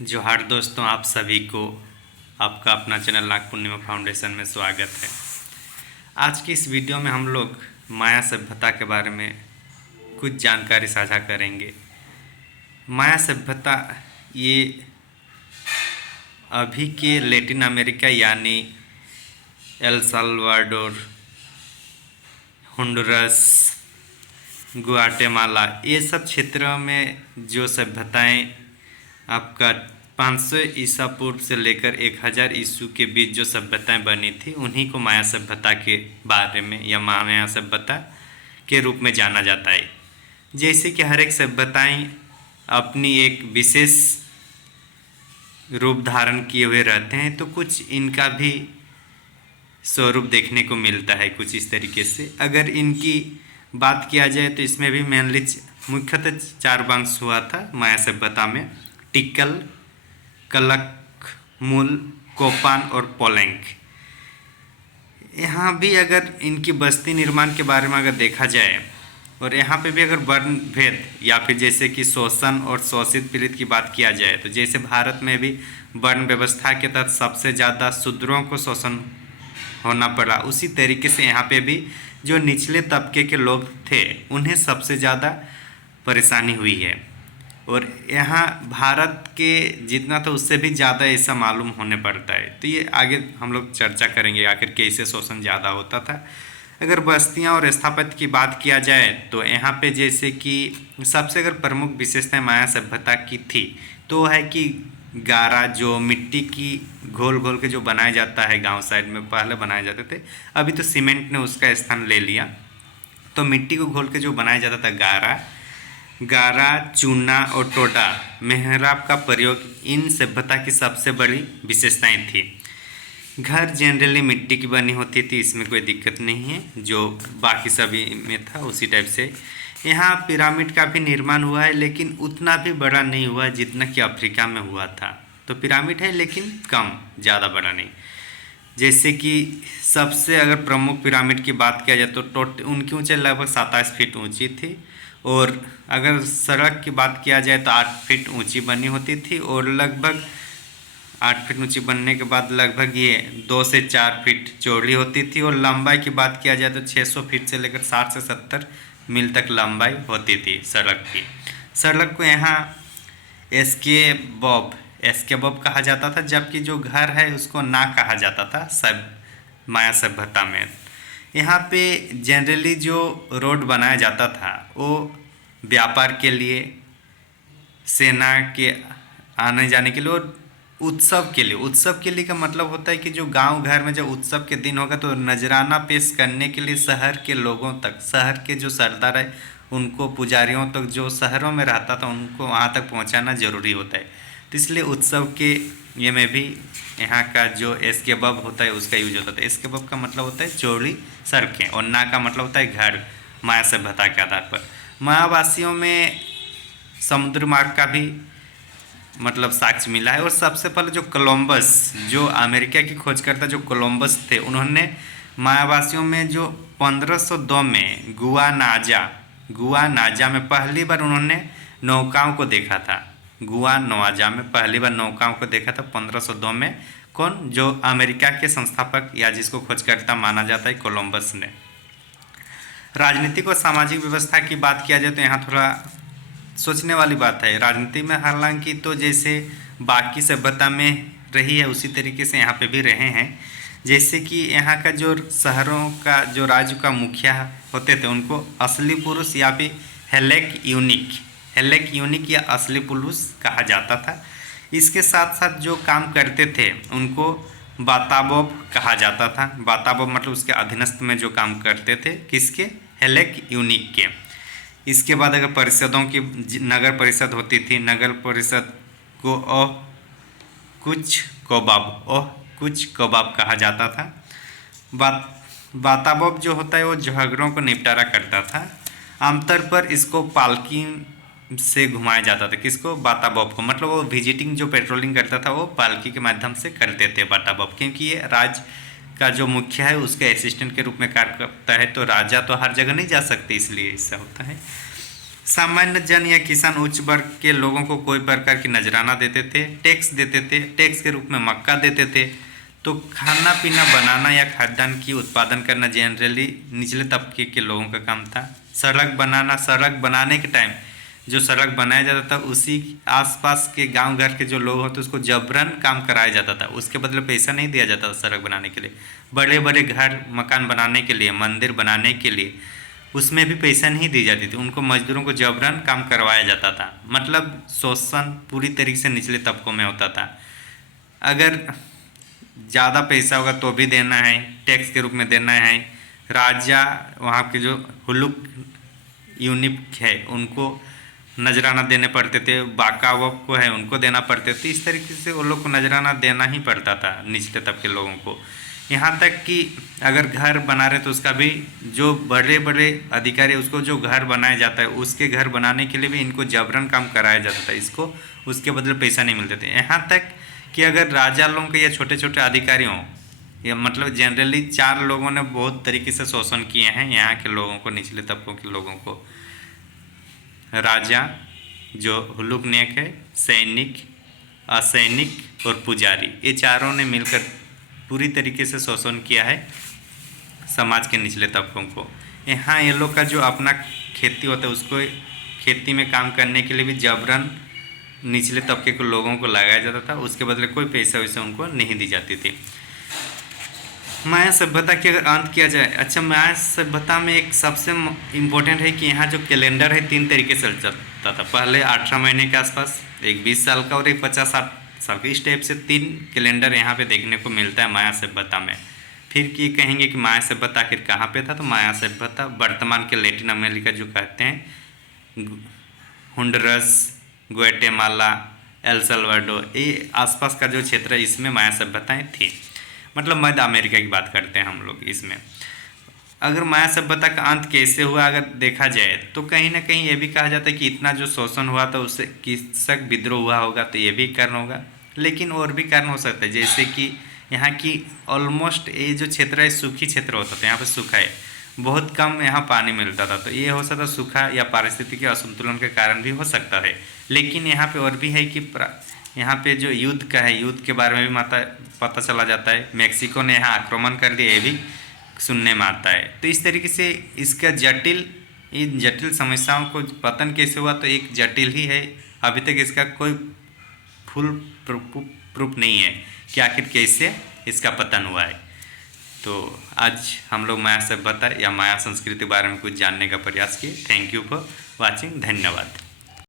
जोहार दोस्तों, आप सभी को आपका अपना चैनल नाग पूर्णिमा फाउंडेशन में स्वागत है। आज की इस वीडियो में हम लोग माया सभ्यता के बारे में कुछ जानकारी साझा करेंगे। माया सभ्यता ये अभी के लैटिन अमेरिका यानी एल साल्वाडोर, होंडुरस, गुआटेमाला ये सब क्षेत्रों में जो सभ्यताएं आपका 500 ईसा पूर्व से लेकर 1000 ईसू के बीच जो सभ्यताएं बनी थी उन्हीं को माया सभ्यता के बारे में या माया सभ्यता के रूप में जाना जाता है। जैसे कि हर एक सभ्यताएं अपनी एक विशेष रूप धारण किए हुए रहते हैं, तो कुछ इनका भी स्वरूप देखने को मिलता है कुछ इस तरीके से। अगर इनकी बात किया जाए तो इसमें भी मेनली मुख्यतः 4 वंश हुआ था माया सभ्यता में: टिक्कल, कलक, मूल, कोपान और पोलैंक। यहाँ भी अगर इनकी बस्ती निर्माण के बारे में अगर देखा जाए और यहाँ पे भी अगर वर्ण भेद या फिर जैसे कि शोषण और शोषित पीड़ित की बात किया जाए तो जैसे भारत में भी वर्ण व्यवस्था के तहत सबसे ज़्यादा शूद्रों को शोषण होना पड़ा, उसी तरीके से यहाँ पे भी जो निचले तबके के लोग थे उन्हें सबसे ज़्यादा परेशानी हुई है। और यहाँ भारत के जितना था उससे भी ज़्यादा ऐसा मालूम होने पड़ता है। तो ये आगे हम लोग चर्चा करेंगे आखिर कैसे शोषण ज़्यादा होता था। अगर बस्तियाँ और स्थापत्य की बात किया जाए तो यहाँ पे जैसे कि सबसे अगर प्रमुख विशेषताएं माया सभ्यता की थी तो है कि गारा जो मिट्टी की घोल घोल के जो बनाया जाता है, गांव साइड में पहले बनाए जाते थे, अभी तो सीमेंट ने उसका स्थान ले लिया। तो मिट्टी को घोल के जो बनाया जाता था गारा, चूना और टोडा मेहराब का प्रयोग इन सभ्यता की सबसे बड़ी विशेषताएं थी। घर जनरली मिट्टी की बनी होती थी, इसमें कोई दिक्कत नहीं है, जो बाकी सभी में था उसी टाइप से। यहाँ पिरामिड का भी निर्माण हुआ है लेकिन उतना भी बड़ा नहीं हुआ जितना कि अफ्रीका में हुआ था। तो पिरामिड है लेकिन कम, ज़्यादा बड़ा नहीं। जैसे कि सबसे अगर प्रमुख पिरामिड की बात किया जाए तो उनकी ऊंचाई लगभग 27 फीट ऊंची थी, और अगर सड़क की बात किया जाए तो 8 फीट ऊंची बनी होती थी, और लगभग 8 फीट ऊंची बनने के बाद लगभग ये 2 से 4 फीट चौड़ी होती थी। और लंबाई की बात किया जाए तो 600 फीट से लेकर 60 से 70 मील तक लंबाई होती थी सड़क की। सड़क को यहाँ एस्के बॉब कहा जाता था, जबकि जो घर है उसको ना कहा जाता था सब माया सभ्यता में। यहाँ पे जनरली जो रोड बनाया जाता था वो व्यापार के लिए, सेना के आने जाने के लिए और उत्सव के लिए। उत्सव के लिए का मतलब होता है कि जो गांव घर में जब उत्सव के दिन होगा तो नजराना पेश करने के लिए शहर के लोगों तक, शहर के जो सरदार है उनको, पुजारियों तक, जो शहरों में रहता था उनको वहाँ तक पहुँचाना जरूरी होता है। तो इसलिए उत्सव के ये में भी यहाँ का जो एस्केबब होता है उसका यूज होता है। एस्केबब का मतलब होता है चौड़ी सड़कें, और ना का मतलब होता है घर, माया सभ्यता के आधार पर। मायावासियों में समुद्र मार्ग का भी मतलब साक्ष्य मिला है। और सबसे पहले जो कोलंबस, जो अमेरिका की खोजकर्ता जो कोलंबस थे, उन्होंने मायावासियों में जो 1502 में गुआनाजा में पहली बार उन्होंने नौकाओं को देखा था। गुआनाजा में पहली बार नौकाओं को देखा था 1502 में। कौन? जो अमेरिका के संस्थापक या जिसको खोजकर्ता माना जाता है, कोलंबस ने। राजनीतिक और सामाजिक व्यवस्था की बात किया जाए तो यहाँ थोड़ा सोचने वाली बात है। राजनीति में हालांकि तो जैसे बाकी सभ्यता में रही है उसी तरीके से यहाँ पे भी रहे हैं। जैसे कि यहाँ का जो शहरों का जो राज्य का मुखिया होते थे उनको असली पुरुष या फिर हेलेक यूनिक या असली पुरुष कहा जाता था। इसके साथ साथ जो काम करते थे उनको बाताबोब कहा जाता था। बाताबोब मतलब उसके अधीनस्थ में जो काम करते थे, किसके? हेलेक यूनिक के। इसके बाद अगर परिषदों की नगर परिषद होती थी, नगर परिषद को कुछ कबाब कहा जाता था। बाताबोब जो होता है वो झगड़ों को निपटारा करता था। आमतौर पर इसको पालकी से घुमाया जाता था। किसको? बाताबोब को। मतलब वो विजिटिंग जो पेट्रोलिंग करता था वो पालकी के माध्यम से करते थे बाताबोब, क्योंकि ये राज्य का जो मुखिया है उसके असिस्टेंट के रूप में कार्य करता है, तो राजा तो हर जगह नहीं जा सकते, इसलिए ऐसा होता है। सामान्य जन या किसान उच्च वर्ग के लोगों को कोई प्रकार की नजराना देते थे, टैक्स देते थे, टैक्स के रूप में मक्का देते थे। तो खाना पीना बनाना या खाद्यान्न की उत्पादन करना जनरली निचले तबके के लोगों का काम था। सड़क बनाना, सड़क बनाने के टाइम जो सड़क बनाया जाता था उसी आसपास के गांव घर के जो लोग होते उसको जबरन काम कराया जाता था, उसके बदले पैसा नहीं दिया जाता था सड़क बनाने के लिए। बड़े बड़े घर मकान बनाने के लिए, मंदिर बनाने के लिए उसमें भी पैसा नहीं दी जाती थी, उनको मजदूरों को जबरन काम करवाया जाता था। मतलब शोषण पूरी तरीके से निचले तबकों में होता था। अगर ज़्यादा पैसा होगा तो भी देना है, टैक्स के रूप में देना है। राजा, वहाँ के जो हुलुक यूनिट है उनको नजराना देने पड़ते थे, बाकावक को है उनको देना पड़ते थे। इस तरीके से वो लोग को नजराना देना ही पड़ता था निचले तबके के लोगों को। यहाँ तक कि अगर घर बना रहे तो उसका भी जो बड़े बड़े अधिकारी उसको जो घर बनाया जाता है उसके घर बनाने के लिए भी इनको जबरन काम कराया जाता था, इसको उसके बदले पैसा नहीं मिलते थे। यहाँ तक कि अगर राजा लोगों के या छोटे छोटे अधिकारियों या मतलब जनरली 4 लोगों ने बहुत तरीके से शोषण किए हैं यहाँ के लोगों को, निचले तबकों के लोगों को। राजा जो हुलुक नेक है, सैनिक, असैनिक और पुजारी, ये चारों ने मिलकर पूरी तरीके से शोषण किया है समाज के निचले तबकों को। यहाँ ये लोग का जो अपना खेती होता है उसको खेती में काम करने के लिए भी जबरन निचले तबके के लोगों को लगाया जाता था, उसके बदले कोई पैसा वैसा उनको नहीं दी जाती थी। माया सभ्यता की अगर अंत किया जाए, अच्छा माया सभ्यता में एक सबसे इम्पोर्टेंट है कि यहाँ जो कैलेंडर है 3 तरीके से चलता था। पहले 18 महीने के आसपास, एक 20 साल का और एक 50-60 साल का। इस टाइप से 3 कैलेंडर यहाँ पे देखने को मिलता है माया सभ्यता में। फिर ये कहेंगे कि माया सभ्यता आखिर कहाँ पे था, तो माया सभ्यता वर्तमान के लैटिन अमेरिका जो कहते हैं, होंडुरास, ग्वाटेमाला, एल साल्वाडोर, ये आसपास का जो क्षेत्र है इसमें माया सभ्यताएँ थी। मतलब मध्य अमेरिका की बात करते हैं हम लोग इसमें। अगर माया सभ्यता का अंत कैसे हुआ अगर देखा जाए तो कहीं ना कहीं ये भी कहा जाता है कि इतना जो शोषण हुआ था उससे कृषक विद्रोह हुआ होगा, तो ये भी कारण होगा। लेकिन और भी कारण हो सकता है, जैसे कि यहाँ की ऑलमोस्ट ये जो क्षेत्र है सूखी क्षेत्र होता था, यहाँ पर सूखा है, बहुत कम यहाँ पानी मिलता था, तो ये हो सकता है सूखा या पारिस्थितिकी असंतुलन के कारण भी हो सकता है। लेकिन यहाँ पे और भी है कि यहाँ पे जो युद्ध का है, युद्ध के बारे में भी पता चला जाता है। मेक्सिको ने यहाँ आक्रमण कर दिया, ये भी सुनने में आता है। तो इस तरीके से इसका इन जटिल समस्याओं को पतन कैसे हुआ तो एक जटिल ही है, अभी तक इसका कोई फुल प्रूफ नहीं है कि आखिर कैसे इसका पतन हुआ है। तो आज हम लोग माया सभ्यता या माया संस्कृति के बारे में कुछ जानने का प्रयास किए। थैंक यू फॉर वॉचिंग, धन्यवाद।